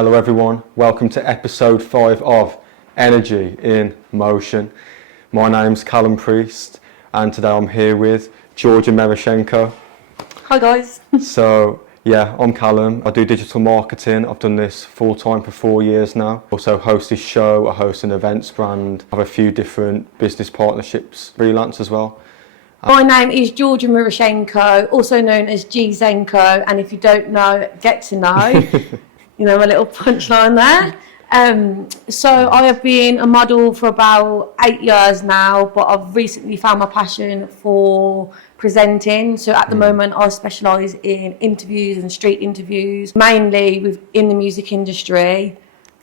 Hello everyone, welcome to episode 5 of Energy in Motion. My name's Callum Priest and today I'm here with Georgia Meroshenko. Hi guys. So yeah, I'm Callum, I do digital marketing, I've done this full time for 4 years now. Also host this show, I host an events brand, I have a few different business partnerships, freelance as well. My name is Georgia Meroshenko, also known as Zenko, and if you don't know, get to know. You know, my little punchline there. So I have been a model for about 8 years now, but I've recently found my passion for presenting. So at the moment I specialise in interviews and street interviews, mainly within the music industry,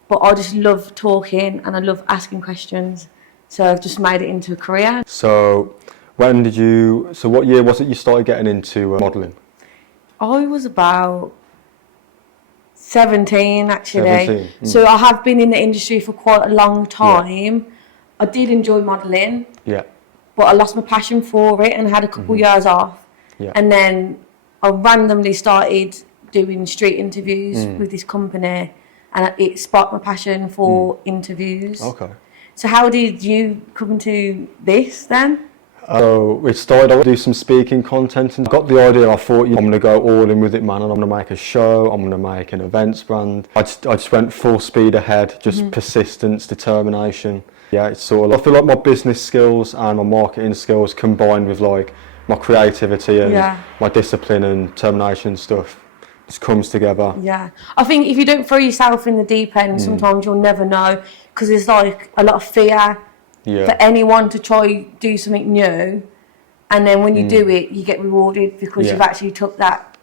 but I just love talking and I love asking questions. So I've just made it into a career. So what year was it you started getting into modelling? I was about 17 actually. 17. So I have been in the industry for quite a long time. Yeah. I did enjoy modelling. Yeah. But I lost my passion for it and had a couple years off. Yeah. And then I randomly started doing street interviews with this company and it sparked my passion for interviews. Okay. So how did you come into this then? So we started to do some speaking content and got the idea. I thought, I'm going to go all in with it, man, and I'm going to make a show, I'm going to make an events brand. I just went full speed ahead, just persistence, determination. Yeah, it's sort of, I feel like my business skills and my marketing skills combined with like my creativity and my discipline and determination and stuff just comes together. Yeah, I think if you don't throw yourself in the deep end, sometimes you'll never know, because there's like a lot of fear. Yeah. For anyone to try do something new, and then when you do it, you get rewarded because you've actually took that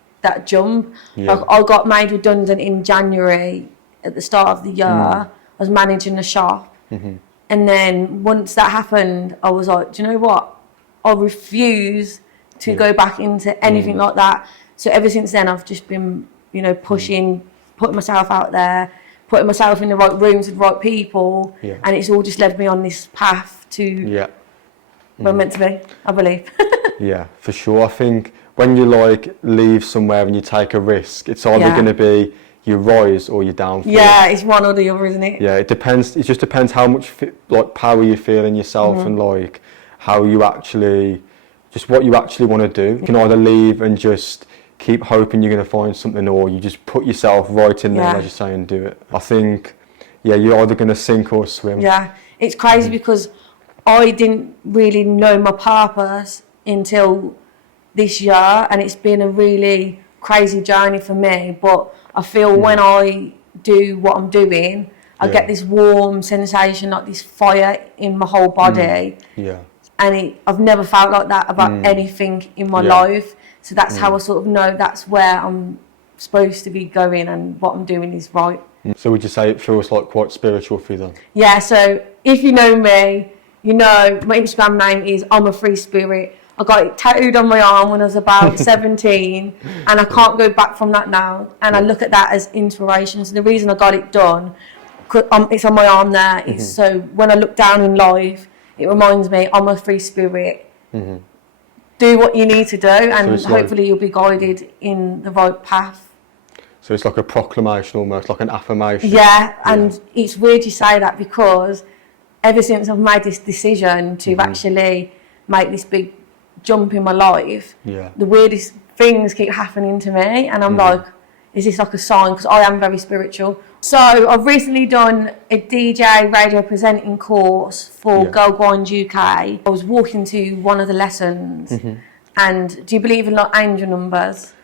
jump. Yeah. Like I got made redundant in January at the start of the year. I was managing a shop, and then once that happened, I was like, do you know what? I refuse to go back into anything like that. So ever since then, I've just been, pushing, putting myself out there, putting myself in the right rooms with the right people, and it's all just led me on this path to where I'm meant to be, I believe. Yeah, for sure. I think when you like leave somewhere and you take a risk, it's either going to be your rise or your downfall. Yeah, it's one or the other, isn't it? Yeah, it depends. It just depends how much like power you feel in yourself and like how you actually, just what you actually want to do. You can either leave and just keep hoping you're going to find something, or you just put yourself right in there, as you say, and do it. I think, you're either going to sink or swim. Yeah, it's crazy because I didn't really know my purpose until this year, and it's been a really crazy journey for me. But I feel when I do what I'm doing, I get this warm sensation, like this fire in my whole body. Yeah. And I've never felt like that about anything in my life. So that's how I sort of know that's where I'm supposed to be going and what I'm doing is right. So would you say it feels like quite spiritual for you then? Yeah, so if you know me, you know my Instagram name is I'm a Free Spirit. I got it tattooed on my arm when I was about 17 and I can't go back from that now. And I look at that as inspiration. So the reason I got it done, it's on my arm there, is so when I look down in life, it reminds me I'm a free spirit. Do what you need to do and so hopefully you'll be guided in the right path. So it's like a proclamation almost, like an affirmation. Yeah, and it's weird you say that because ever since I've made this decision to actually make this big jump in my life, the weirdest things keep happening to me and I'm like, is this like a sign? Because I am very spiritual. So I've recently done a DJ radio presenting course for Girl Grind UK. I was walking to one of the lessons and do you believe in like angel numbers?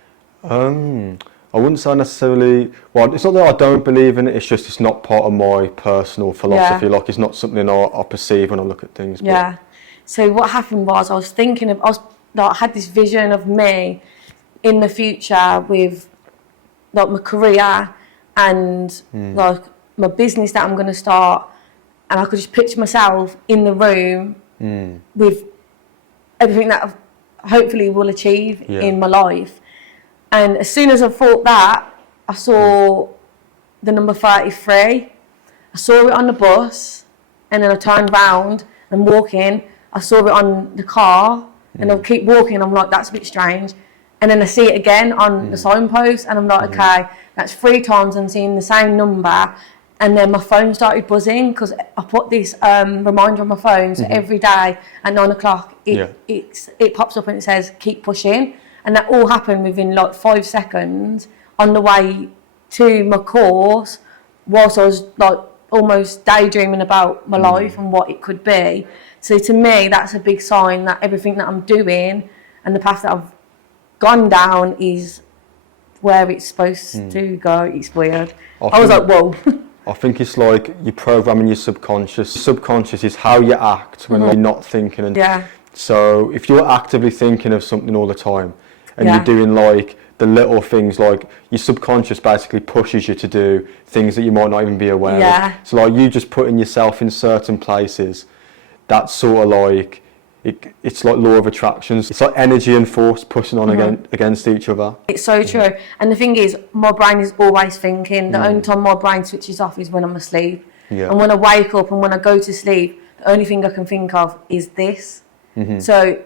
I wouldn't say necessarily, well, it's not that I don't believe in it, it's just it's not part of my personal philosophy, like it's not something I perceive when I look at things. Yeah, so what happened was I had this vision of me in the future with like my career and like my business that I'm going to start, and I could just picture myself in the room with everything that I hopefully will achieve in my life. And as soon as I thought that, I saw the number 33. I saw it on the bus, and then I turned round and walking. I saw it on the car, and I'll keep walking. I'm like, that's a bit strange. And then I see it again on the signpost, and I'm like, okay, that's 3 times I'm seeing the same number. And then my phone started buzzing because I put this reminder on my phone, so every day at 9 o'clock it pops up and it says keep pushing. And that all happened within like 5 seconds on the way to my course, whilst I was like almost daydreaming about my life and what it could be. So to me, that's a big sign that everything that I'm doing and the path that I've gone down is where it's supposed to go. It's weird. I was like, whoa. I think it's like you're programming your subconscious. Subconscious is how you act when you're not thinking. And so if you're actively thinking of something all the time and you're doing like the little things, like your subconscious basically pushes you to do things that you might not even be aware of. So like you just putting yourself in certain places, that's sort of like, it's like law of attraction. It's like energy and force pushing on against each other. It's so true. And the thing is, my brain is always thinking. The only time my brain switches off is when I'm asleep. And when I wake up and when I go to sleep, the only thing I can think of is this. So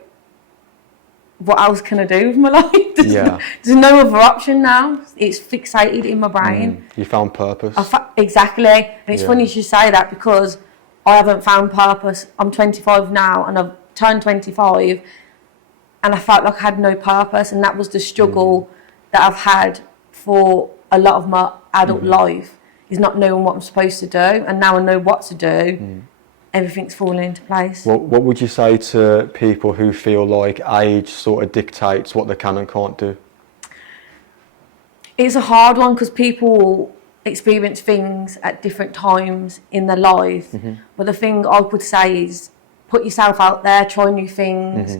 what else can I do with my life? There's no other option now. It's fixated in my brain. You found purpose. Exactly. And it's funny you should say that because I haven't found purpose. I'm 25 now and I've turned 25 and I felt like I had no purpose, and that was the struggle that I've had for a lot of my adult life, is not knowing what I'm supposed to do, and now I know what to do. Everything's falling into place. What would you say to people who feel like age sort of dictates what they can and can't do? It's a hard one because people experience things at different times in their life. But the thing I would say is put yourself out there, try new things,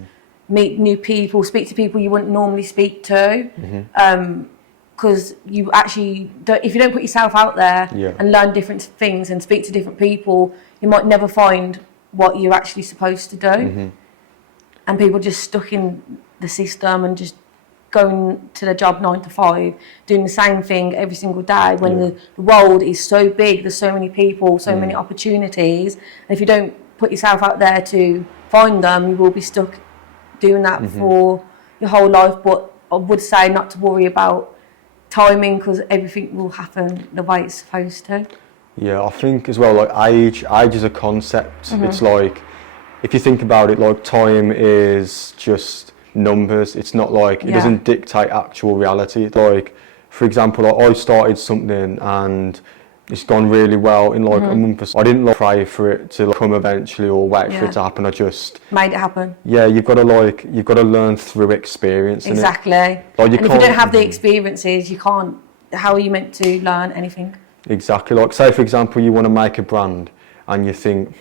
meet new people, speak to people you wouldn't normally speak to. Because you actually don't, if you don't put yourself out there and learn different things and speak to different people, you might never find what you're actually supposed to do. And people just stuck in the system and just going to their job 9 to 5, doing the same thing every single day when the world is so big, there's so many people, so many opportunities. And if you don't put yourself out there to find them, you will be stuck doing that for your whole life. But I would say not to worry about timing because everything will happen the way it's supposed to. Yeah, I think as well, like age is a concept. It's like, if you think about it, like time is just numbers. It's not like, it doesn't dictate actual reality. Like, for example, like I started something and it's gone really well in like a month or so. I didn't like pray for it to come eventually or wait for it to happen. I just made it happen. Yeah, you've got to learn through experience. Exactly. Like and if you don't have the experiences, you can't. How are you meant to learn anything? Exactly. Like, say for example, you want to make a brand and you think,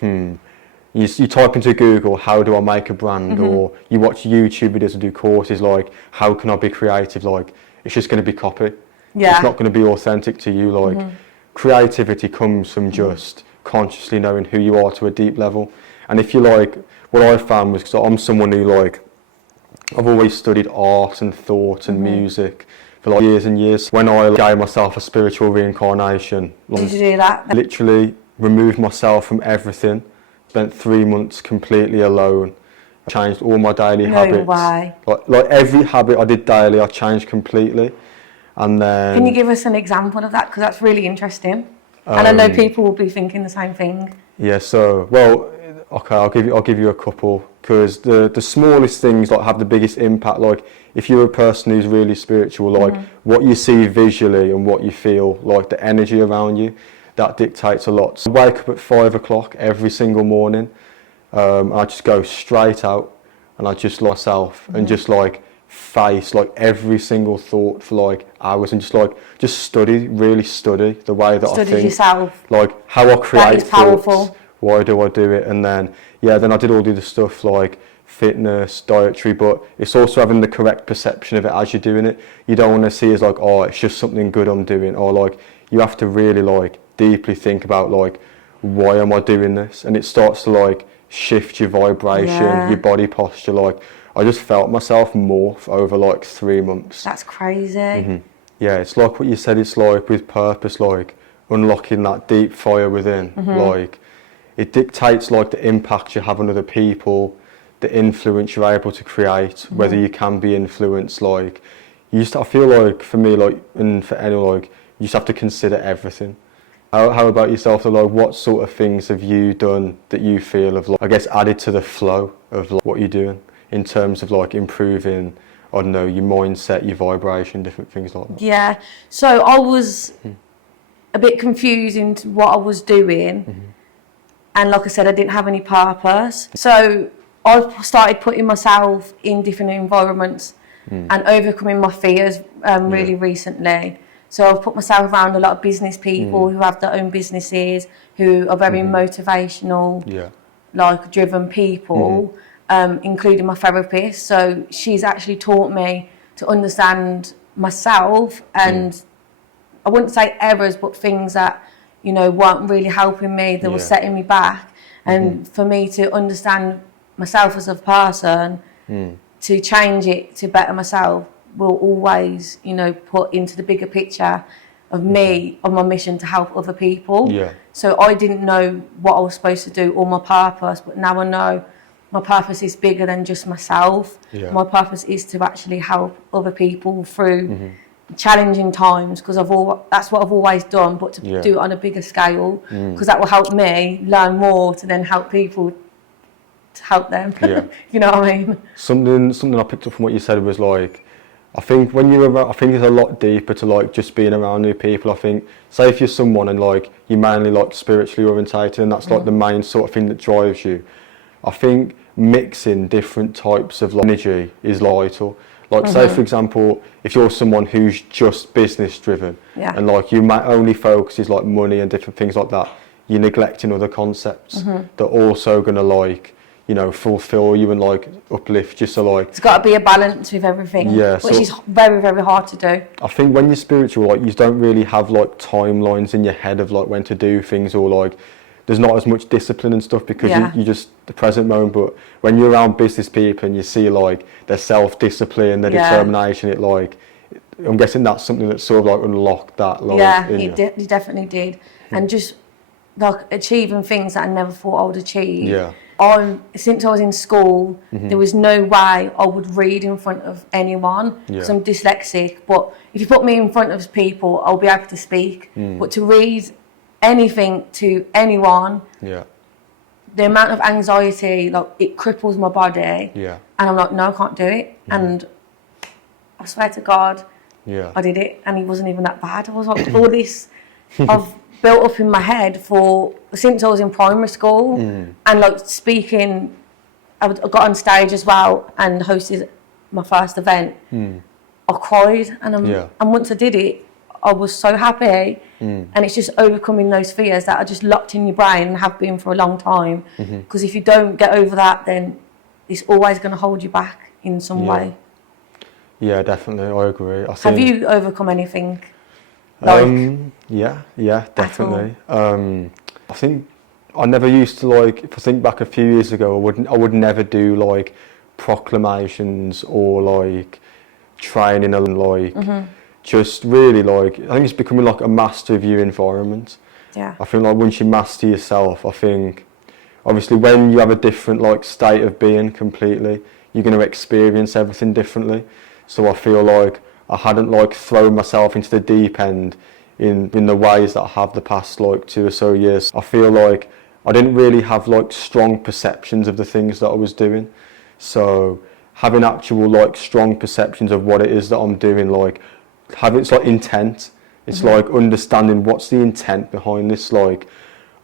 you type into Google, how do I make a brand? Or you watch YouTube videos and do courses like, how can I be creative? Like, it's just going to be copy. It's not going to be authentic to you. Like, creativity comes from just consciously knowing who you are to a deep level. And if you like, what I found was, because I'm someone who like, I've always studied art and thought and music for like years and years. When I gave myself a spiritual reincarnation, did you do that? Literally removed myself from everything. Spent 3 months completely alone. Changed all my daily habits. No way. Like every habit I did daily, I changed completely. And then, can you give us an example of that? Because that's really interesting. And I know people will be thinking the same thing. Yeah. So, well, okay, I'll give you a couple, because the smallest things like have the biggest impact. Like if you're a person who's really spiritual, like what you see visually and what you feel, like the energy around you, that dictates a lot. So I wake up at 5 o'clock every single morning. I just go straight out and I just myself and just like face like every single thought for like hours and just really study the way that I think. Yourself. Like how I create that is powerful. thoughts. Why do I do it? And then I did all the other stuff like fitness, dietary, but it's also having the correct perception of it as you're doing it. You don't want to see it as like, oh, it's just something good I'm doing, or like you have to really like deeply think about like, why am I doing this? And it starts to like shift your vibration, your body posture. Like I just felt myself morph over like 3 months. That's crazy. Yeah, it's like what you said, it's like with purpose, like unlocking that deep fire within. Like it dictates like the impact you have on other people, the influence you're able to create, whether you can be influenced. Like, I feel like for me, like, and for anyone, like, you just have to consider everything. How about yourself? Like, what sort of things have you done that you feel have, like, I guess, added to the flow of, like, what you're doing in terms of, like, improving, I don't know, your mindset, your vibration, different things like that? Yeah. So I was a bit confused into what I was doing, and like I said, I didn't have any purpose. So I started putting myself in different environments and overcoming my fears really recently. So I've put myself around a lot of business people who have their own businesses, who are very motivational, like driven people, including my therapist. So she's actually taught me to understand myself and I wouldn't say errors, but things that, you know, weren't really helping me, that were setting me back. And for me to understand myself as a person, to change it, to better myself, will always, you know, put into the bigger picture of me, on my mission to help other people. So I didn't know what I was supposed to do or my purpose, but now I know my purpose is bigger than just myself. My purpose is to actually help other people through challenging times, because that's what I've always done, but to do it on a bigger scale, because that will help me learn more to then help people to help them. You know what I mean? Something I picked up from what you said was, like, I think when you're around, I think it's a lot deeper to, like, just being around new people. I think, say if you're someone and, like, you're mainly, like, spiritually orientated and that's like the main sort of thing that drives you, I think mixing different types of, like, energy is vital. Like, say for example, if you're someone who's just business driven and, like, you might only focus is, like, money and different things like that, you're neglecting other concepts that are also going to, like, you know, fulfill you and, like, uplift you. So, like, it's got to be a balance with everything, which is very, very hard to do. I think when you're spiritual, like, you don't really have, like, timelines in your head of, like, when to do things, or, like, there's not as much discipline and stuff, because you just the present moment. But when you're around business people and you see, like, their self-discipline, their determination, it, like, I'm guessing that's something that sort of, like, unlocked that, like, he definitely did. And just, like, achieving things that I never thought I would achieve. Since I was in school, there was no way I would read in front of anyone, because I'm dyslexic. But if you put me in front of people, I'll be able to speak. But to read anything to anyone, the amount of anxiety, like, it cripples my body. And I'm like, no, I can't do it. And I swear to God, I did it, and it wasn't even that bad. I was like, all this I've built up in my head since I was in primary school, and, like, speaking, I got on stage as well and hosted my first event. I cried, and once I did it, I was so happy. And it's just overcoming those fears that are just locked in your brain and have been for a long time. Because if you don't get over that, then it's always going to hold you back in some way. Yeah, definitely, I agree. Have you overcome anything? Yeah, definitely. I think I never used to, like, if I think back a few years ago, I would never do, like, proclamations or, like, training and, like, just really, like, I think it's becoming, like, a master of your environment. I think, like, once you master yourself, I think obviously when you have a different, like, state of being completely, you're going to experience everything differently. So I feel like I hadn't, like, thrown myself into the deep end in the ways that I have the past, like, 2 or so years. I feel like I didn't really have, like, strong perceptions of the things that I was doing. So having actual, like, strong perceptions of what it is that I'm doing, like, it's like intent. It's like understanding what's the intent behind this. Like,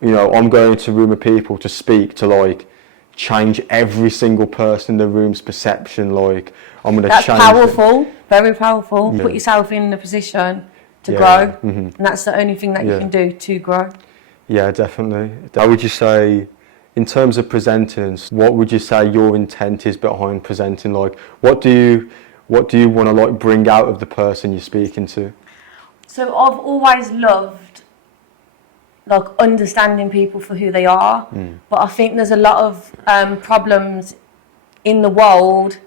you know, I'm going to a room of people to speak to, like, change every single person in the room's perception. Like, I'm going to change. That's powerful, very powerful. Put yourself in a position to grow, and that's the only thing that you can do to grow. Yeah, definitely. How would you say, in terms of presenting, what would you say your intent is behind presenting? Like, what do you want to, like, bring out of the person you're speaking to? So I've always loved, like, understanding people for who they are, but I think there's a lot of problems in the world.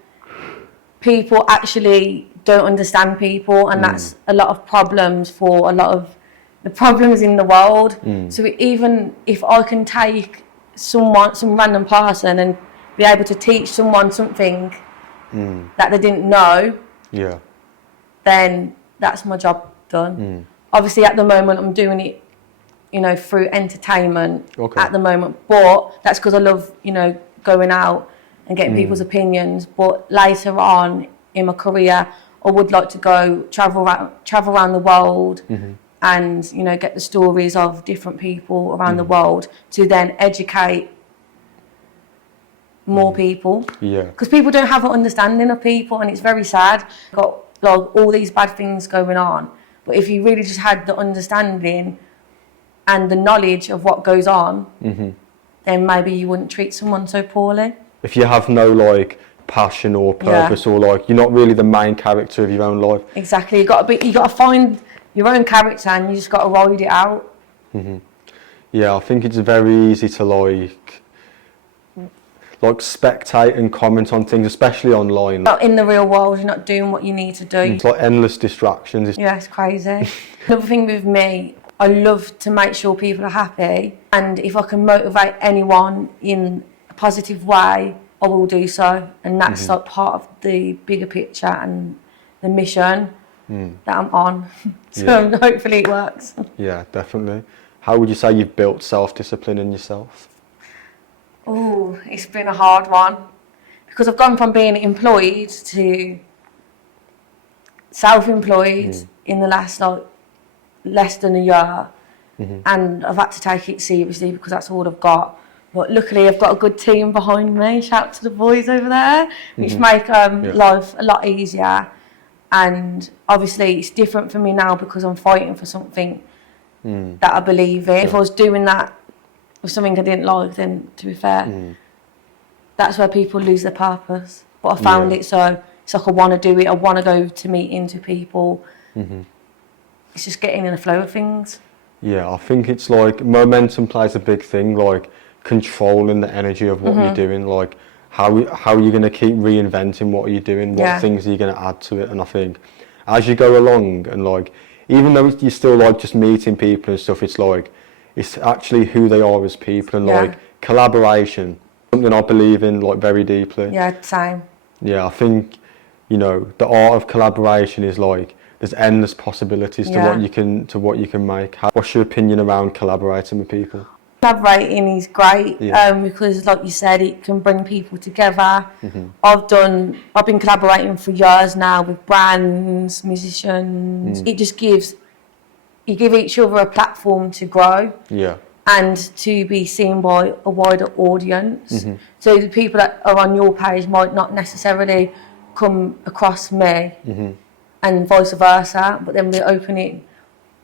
People actually don't understand people, and that's a lot of problems for a lot of the problems in the world. So even if I can take some random person and be able to teach someone something that they didn't know, then that's my job done. Obviously, at the moment, I'm doing it, you know, through entertainment at the moment, but that's because I love, you know, going out and getting people's opinions. But later on in my career, I would like to go travel around the world and, you know, get the stories of different people around the world to then educate more people. Because people don't have an understanding of people, and it's very sad. Got like all these bad things going on, but if you really just had the understanding and the knowledge of what goes on, then maybe you wouldn't treat someone so poorly. If you have no like passion or purpose, or like you're not really the main character of your own life. Exactly. You got to find your own character, and you just got to ride it out. Yeah, I think it's very easy to like spectate and comment on things, especially online. But in the real world, you're not doing what you need to do. It's like endless distractions. Yeah, it's crazy. Another thing with me, I love to make sure people are happy, and if I can motivate anyone in a positive way, I will do so. And that's like part of the bigger picture and the mission that I'm on. So hopefully it works. Yeah, definitely. How would you say you've built self-discipline in yourself? Oh, it's been a hard one, because I've gone from being employed to self-employed in the last like less than a year, and I've had to take it seriously because that's all I've got. But luckily I've got a good team behind me, shout out to the boys over there, which make life a lot easier. And obviously it's different for me now because I'm fighting for something that I believe in. If I was doing that with something I didn't like, then to be fair, that's where people lose their purpose. But I found it, so it's like I want to do it, I want to go to meetings with people. It's just getting in the flow of things. Yeah, I think it's like momentum plays a big thing, like controlling the energy of what you're doing, like how are you going to keep reinventing what you're doing, what things are you going to add to it. And I think as you go along, and like even though you're still like just meeting people and stuff, it's like it's actually who they are as people, and like collaboration, something I believe in like very deeply. Yeah, same. Yeah, I think, you know, the art of collaboration is like there's endless possibilities to what you can make. What's your opinion around collaborating with people? Collaborating is great because, like you said, it can bring people together. I've been collaborating for years now with brands, musicians. It just you give each other a platform to grow and to be seen by a wider audience. So the people that are on your page might not necessarily come across me, and vice versa, but then we're opening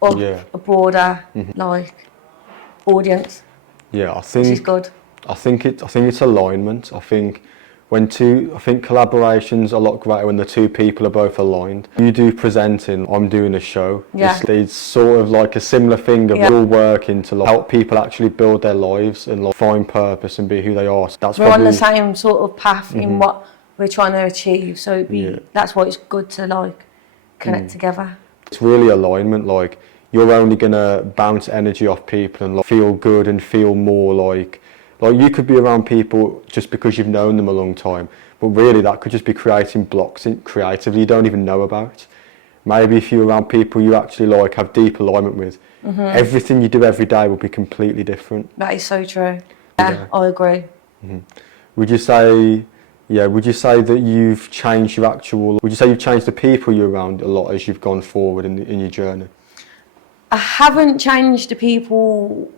up a broader like audience. Yeah, I think which is good. I think it's alignment. I think collaboration's a lot greater when the two people are both aligned. You do presenting, I'm doing a show. It's sort of like a similar thing of we're all working to like help people actually build their lives and like find purpose and be who they are. So we're on the same sort of path in what we're trying to achieve. So that's why it's good to like connect together. It's really alignment. Like you're only gonna bounce energy off people and like feel good and feel more like you could be around people just because you've known them a long time, but really that could just be creating blocks creatively you don't even know about. Maybe if you're around people you actually like have deep alignment with, everything you do every day will be completely different. That is so true. Yeah, I agree. Would you say that you've changed would you say you've changed the people you're around a lot as you've gone forward in your journey? I haven't changed the people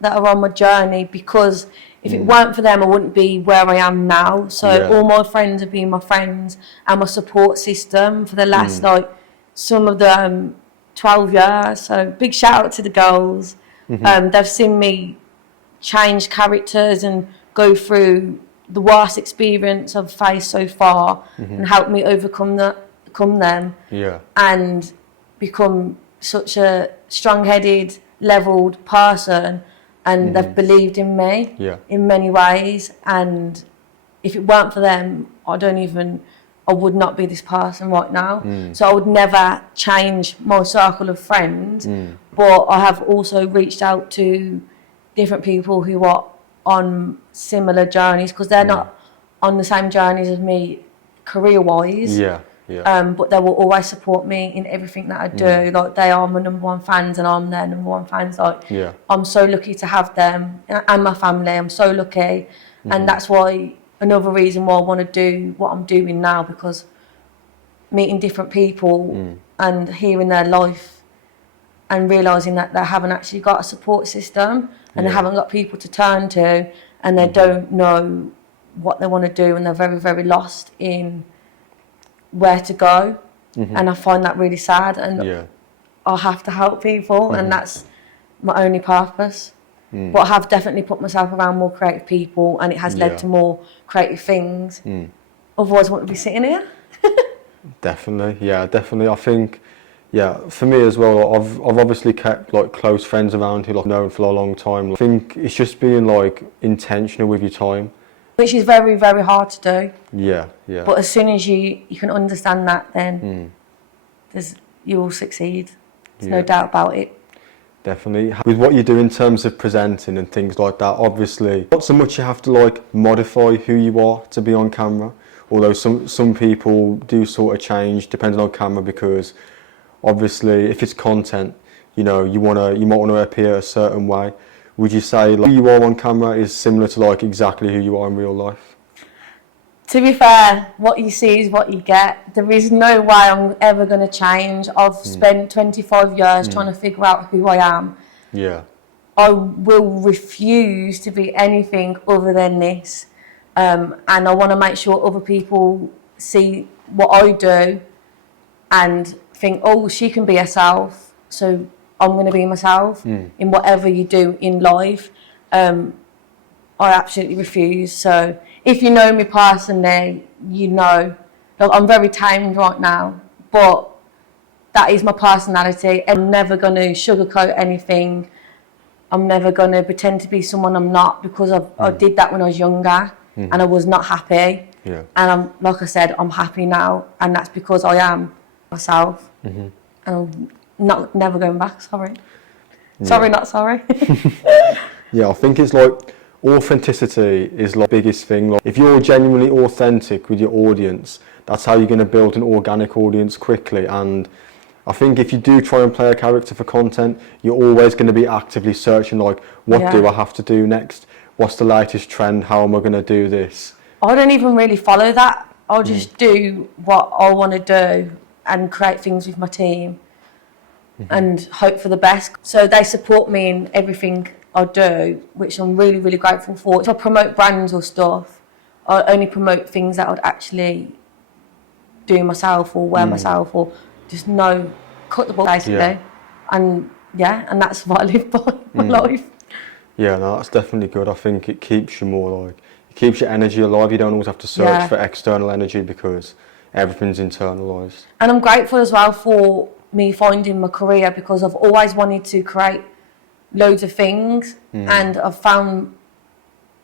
that are on my journey, because if it weren't for them I wouldn't be where I am now. So all my friends have been my friends and my support system for the last like some of them 12 years. So big shout out to the girls. They've seen me change characters and go through the worst experience I've faced so far and helped me overcome them and become such a strong-headed, levelled person. And they've believed in me in many ways, and if it weren't for them I would not be this person right now. So I would never change my circle of friends, but I have also reached out to different people who are on similar journeys, because they're not on the same journeys as me career-wise. Yeah, yeah. But they will always support me in everything that I do. Like, they are my #1 fans, and I'm their #1 fans. Like, Yeah. I'm so lucky to have them and my family. I'm so lucky, and that's why another reason why I want to do what I'm doing now, because meeting different people and hearing their life and realising that they haven't actually got a support system, and they haven't got people to turn to, and they don't know what they want to do, and they're very, very lost in where to go. And I find that really sad, and I have to help people, and that's my only purpose. But I have definitely put myself around more creative people, and it has led to more creative things. Otherwise I wouldn't be sitting here. Definitely, yeah, definitely. I think, yeah, for me as well, I've obviously kept like close friends around who I've known for a long time. I think it's just being like intentional with your time, which is very, very hard to do. Yeah, yeah. But as soon as you can understand that, then you will succeed. There's no doubt about it. Definitely. With what you do in terms of presenting and things like that, obviously, not so much you have to like modify who you are to be on camera. Although some people do sort of change depending on camera, because obviously if it's content, you know, you might want to appear a certain way. Would you say like, who you are on camera is similar to like exactly who you are in real life? To be fair, what you see is what you get. There is no way I'm ever going to change. I've spent 25 years trying to figure out who I am. Yeah. I will refuse to be anything other than this. And I want to make sure other people see what I do and think, oh, she can be herself, so I'm going to be myself in whatever you do in life. I absolutely refuse. So if you know me personally, you know, look, I'm very tamed right now, but that is my personality. I'm never going to sugarcoat anything. I'm never going to pretend to be someone I'm not, because I did that when I was younger. And I was not happy. Yeah. And like I said, I'm happy now, and that's because I am myself. And I'm never going back. Sorry. Sorry, not sorry. Yeah, I think it's like authenticity is like the biggest thing. Like, if you're genuinely authentic with your audience, that's how you're going to build an organic audience quickly. And I think if you do try and play a character for content, you're always going to be actively searching like, what do I have to do next? What's the latest trend? How am I going to do this? I don't even really follow that. I'll just do what I want to do and create things with my team and hope for the best. So they support me in everything I do, which I'm really, really grateful for. If I promote brands or stuff, I only promote things that I'd actually do myself or wear myself, or just cut the ball basically. And and that's what I live by, my life. Yeah, no, that's definitely good. I think it keeps you more like, it keeps your energy alive. You don't always have to search for external energy because everything's internalised. And I'm grateful as well for me finding my career, because I've always wanted to create loads of things and I've found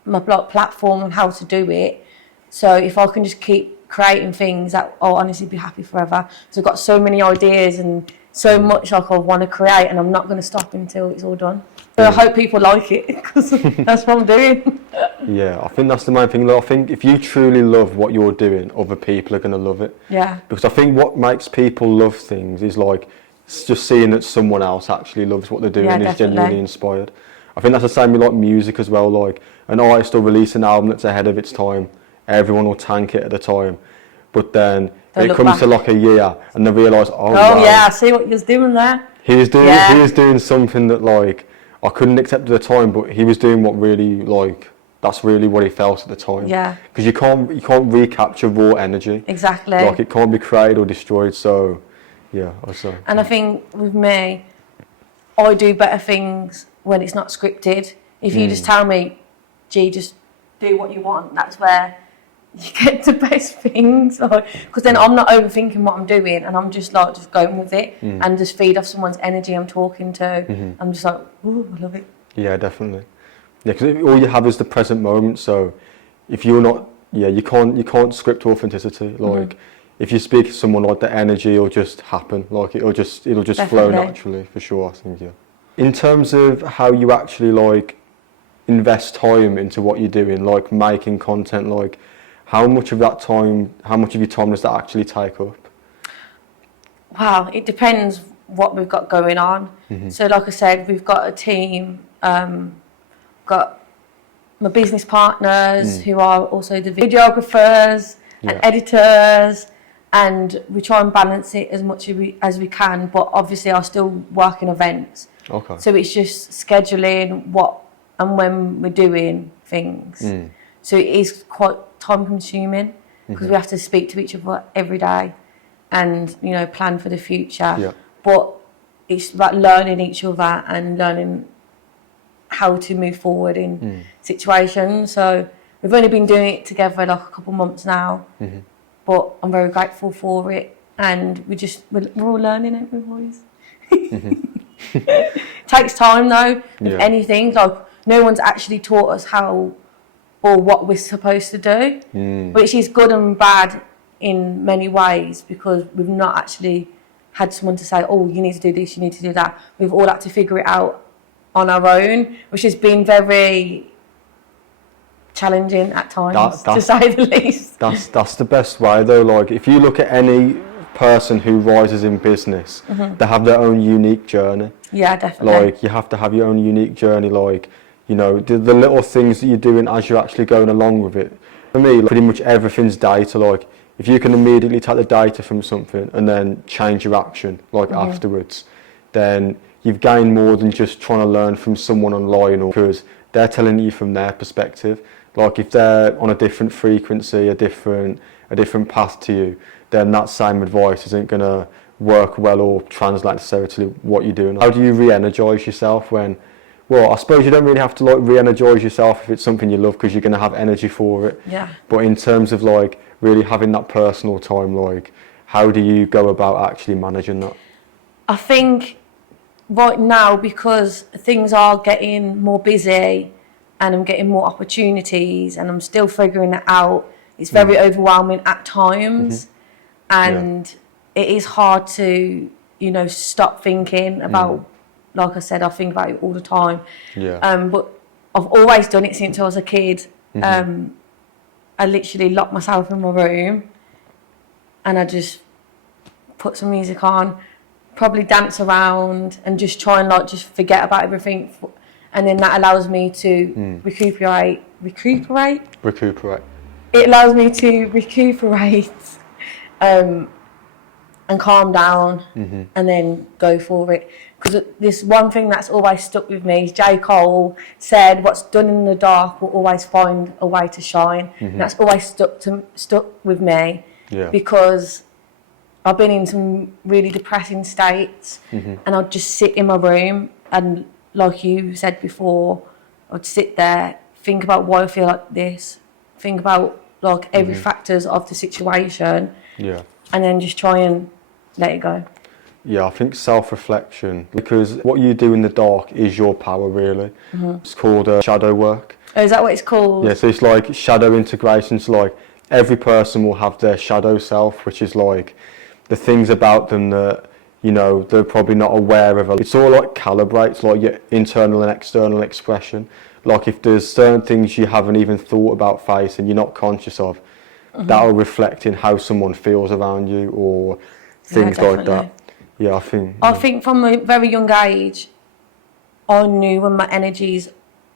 my platform and how to do it. So if I can just keep creating things, that I'll honestly be happy forever. So I've got so many ideas and so much like I want to create, and I'm not going to stop until it's all done. So I hope people like it, because that's what I'm doing. Yeah, I think that's the main thing. I think if you truly love what you're doing, other people are going to love it. Yeah. Because I think what makes people love things is like just seeing that someone else actually loves what they're doing and is genuinely inspired. I think that's the same with like music as well. Like an artist will release an album that's ahead of its time. Everyone will tank it at the time. But then it comes to like a year and they realise, oh wow, yeah, I see what you're doing there. He was doing something that like I couldn't accept at the time, but he was doing what really like, that's really what he felt at the time. Yeah. Because you can't recapture raw energy. Exactly. Like it can't be created or destroyed. So yeah, also. And I think with me, I do better things when it's not scripted. If you just tell me, gee, just do what you want, that's where you get the best things. Because then I'm not overthinking what I'm doing, and I'm just like just going with it and just feed off someone's energy I'm talking to. I'm just like, ooh, I love it. Yeah, definitely. Yeah, because all you have is the present moment. So if you're not, you can't script authenticity. Like if you speak to someone, like the energy will just happen. Like it'll just flow naturally, for sure. I think In terms of how you actually like invest time into what you're doing, like making content, like how much of your time does that actually take up? Wow, it depends what we've got going on. So like I said, we've got a team, got my business partners who are also the videographers and editors, and we try and balance it as much as we can, but obviously I still work in events. Okay. So it's just scheduling what and when we're doing things. So it is quite time consuming because we have to speak to each other every day and, you know, plan for the future. Yeah. But it's about learning each other and learning how to move forward in situations. So we've only been doing it together like a couple of months now, but I'm very grateful for it, and we're all learning it, boys. It takes time though, with anything. Like no one's actually taught us how or what we're supposed to do, which is good and bad in many ways, because we've not actually had someone to say, oh, you need to do this, you need to do that. We've all had to figure it out on our own, which has been very challenging at times, to say the least. That's the best way though. Like if you look at any person who rises in business, they have their own unique journey. Yeah, definitely. Like you have to have your own unique journey, like, you know, the little things that you're doing as you're actually going along with it. For me, like, pretty much everything's data. Like if you can immediately take the data from something and then change your action like afterwards, then you've gained more than just trying to learn from someone online, or because they're telling you from their perspective. Like if they're on a different frequency, a different path to you, then that same advice isn't going to work well or translate necessarily to what you're doing. How do you re-energise yourself when, well, I suppose you don't really have to like re-energise yourself if it's something you love, because you're going to have energy for it. Yeah. But in terms of like really having that personal time, like how do you go about actually managing that? I think right now, because things are getting more busy and I'm getting more opportunities and I'm still figuring it out, it's very overwhelming at times, and it is hard to, you know, stop thinking about, like I said, I think about it all the time. But I've always done it since I was a kid. I literally lock myself in my room and I just put some music on, probably dance around and just try and like just forget about everything, and then that allows me to recuperate. It allows me to recuperate and calm down and then go for it. Because this one thing that's always stuck with me is J. Cole said, what's done in the dark will always find a way to shine. And that's always stuck with me, because I've been in some really depressing states, and I'd just sit in my room and, like you said before, I'd sit there, think about why I feel like this, think about like every factors of the situation, and then just try and let it go. Yeah, I think self-reflection, because what you do in the dark is your power, really. It's called shadow work. Oh, is that what it's called? Yeah, so it's like shadow integration. So like every person will have their shadow self, which is like the things about them that, you know, they're probably not aware of. It's all like calibrates, like your internal and external expression. Like if there's certain things you haven't even thought about facing, you're not conscious of, that'll reflect in how someone feels around you or things like that. Yeah, I think from a very young age, I knew when my energies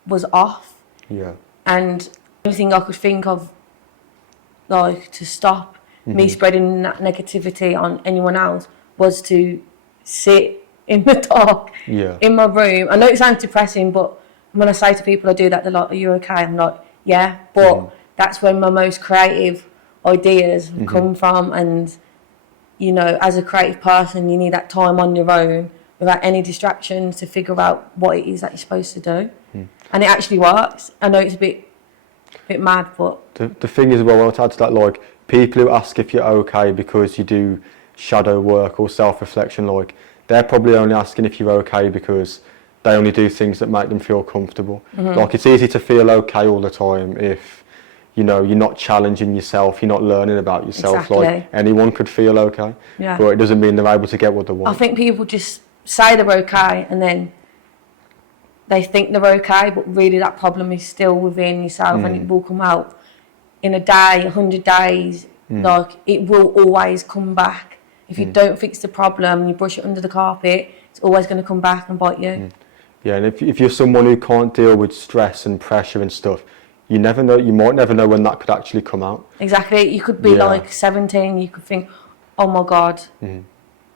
was off. Yeah. And the only thing I could think of, like, to stop me spreading that negativity on anyone else was to sit in the dark in my room. I know it sounds depressing, but when I say to people I do that, they're like, are you okay? I'm like, yeah. But that's when my most creative ideas come from. And, you know, as a creative person, you need that time on your own without any distractions to figure out what it is that you're supposed to do. And it actually works. I know it's a bit mad, but... The thing is, well, I want to add to that, like, people who ask if you're okay because you do shadow work or self-reflection, like, they're probably only asking if you're okay because they only do things that make them feel comfortable. Like, it's easy to feel okay all the time if, you know, you're not challenging yourself, you're not learning about yourself. Exactly. Like, anyone could feel okay, but it doesn't mean they're able to get what they want. I think people just say they're okay and then they think they're okay, but really that problem is still within yourself, and it will come out in a day, 100 days. Like, it will always come back. If you don't fix the problem, you brush it under the carpet, it's always going to come back and bite you. Yeah, and if you're someone who can't deal with stress and pressure and stuff, you never know. You might never know when that could actually come out. Exactly. You could be like 17. You could think, "Oh my God."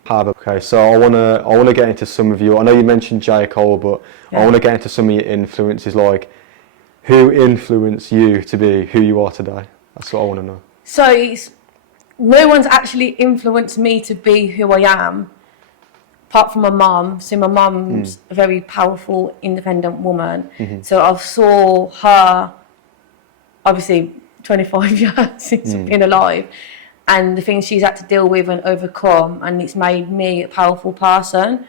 Okay, so I wanna get into some of you. I know you mentioned J. Cole, but I wanna get into some of your influences. Like, who influenced you to be who you are today? That's what I wanna know. So no one's actually influenced me to be who I am, apart from my mum. So my mum's a very powerful, independent woman. So I've saw her, obviously, 25 years since I've been alive, and the things she's had to deal with and overcome, and it's made me a powerful person.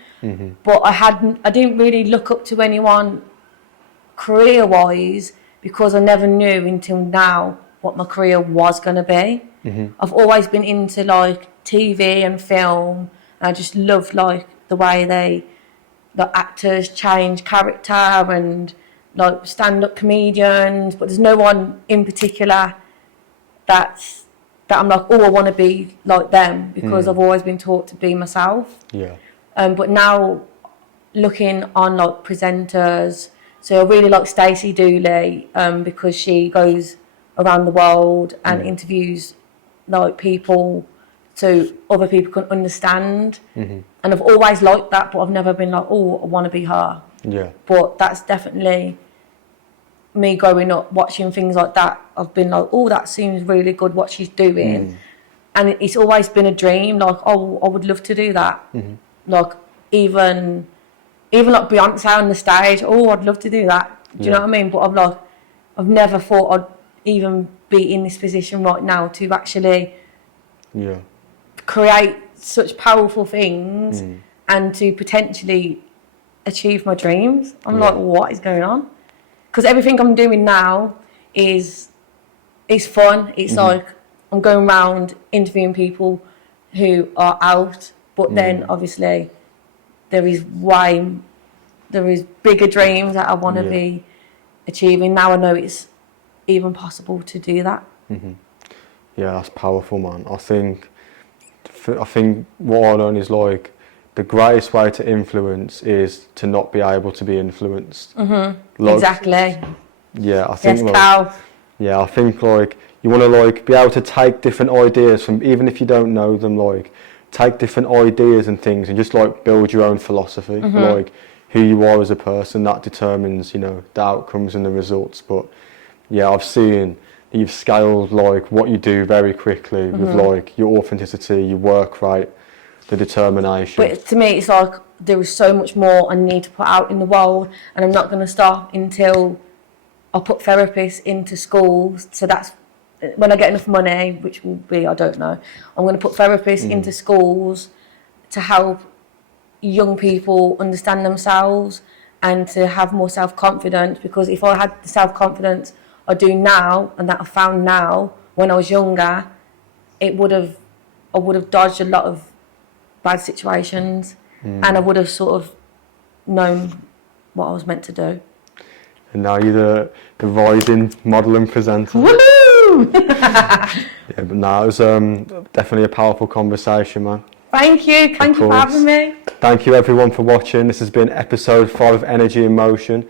But I didn't really look up to anyone career-wise, because I never knew until now what my career was going to be. I've always been into like TV and film, and I just love like the way the actors change character, and like stand-up comedians, but there's no one in particular that I'm like, oh, I want to be like them, because I've always been taught to be myself. Yeah. But now looking on like presenters, so I really like Stacey Dooley, because she goes around the world and interviews like people so other people can understand. And I've always liked that, but I've never been like, oh, I want to be her. Yeah. But that's definitely me growing up watching things like that. I've been like, oh, that seems really good what she's doing. And it's always been a dream, like, oh, I would love to do that. Like even like Beyonce on the stage, oh, I'd love to do that. Do you know what I mean? But I've never thought I'd even be in this position right now to actually create such powerful things and to potentially achieve my dreams. I'm like, what is going on? Because everything I'm doing now is fun. It's like I'm going around interviewing people who are out, but then obviously there is bigger dreams that I want to be achieving. Now I know it's even possible to do that. Yeah, that's powerful, man. I think what I learned is like the greatest way to influence is to not be able to be influenced. Like, exactly. Yeah, I think. Yes, Cal. Yeah, I think like you want to like be able to take different ideas from, even if you don't know them, like take different ideas and things and just like build your own philosophy, like who you are as a person. That determines, you know, the outcomes and the results. But yeah, I've seen you've scaled like what you do very quickly with like your authenticity, your work rate, the determination. But to me, it's like there is so much more I need to put out in the world, and I'm not going to stop until I put therapists into schools. So that's when I get enough money, which will be, I don't know. I'm going to put therapists into schools to help young people understand themselves and to have more self-confidence, because if I had the self-confidence I do now and that I found now when I was younger, I would have dodged a lot of bad situations, and I would have sort of known what I was meant to do. And now you're the rising model and presenter. Woohoo! Yeah, but no, it was definitely a powerful conversation, man. Thank you. Thank you for having me. Thank you everyone for watching. This has been episode 5 of Energy in Motion.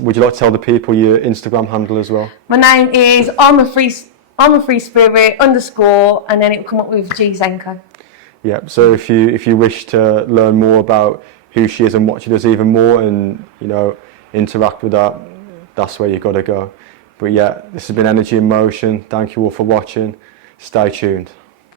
Would you like to tell the people your Instagram handle as well? My name is I'm a free spirit _ and then it will come up with G Zenko. Yeah, so if you wish to learn more about who she is and what she does even more, and you know, interact with that, that's where you got to go. But yeah, this has been Energy in Motion. Thank you all for watching. Stay tuned.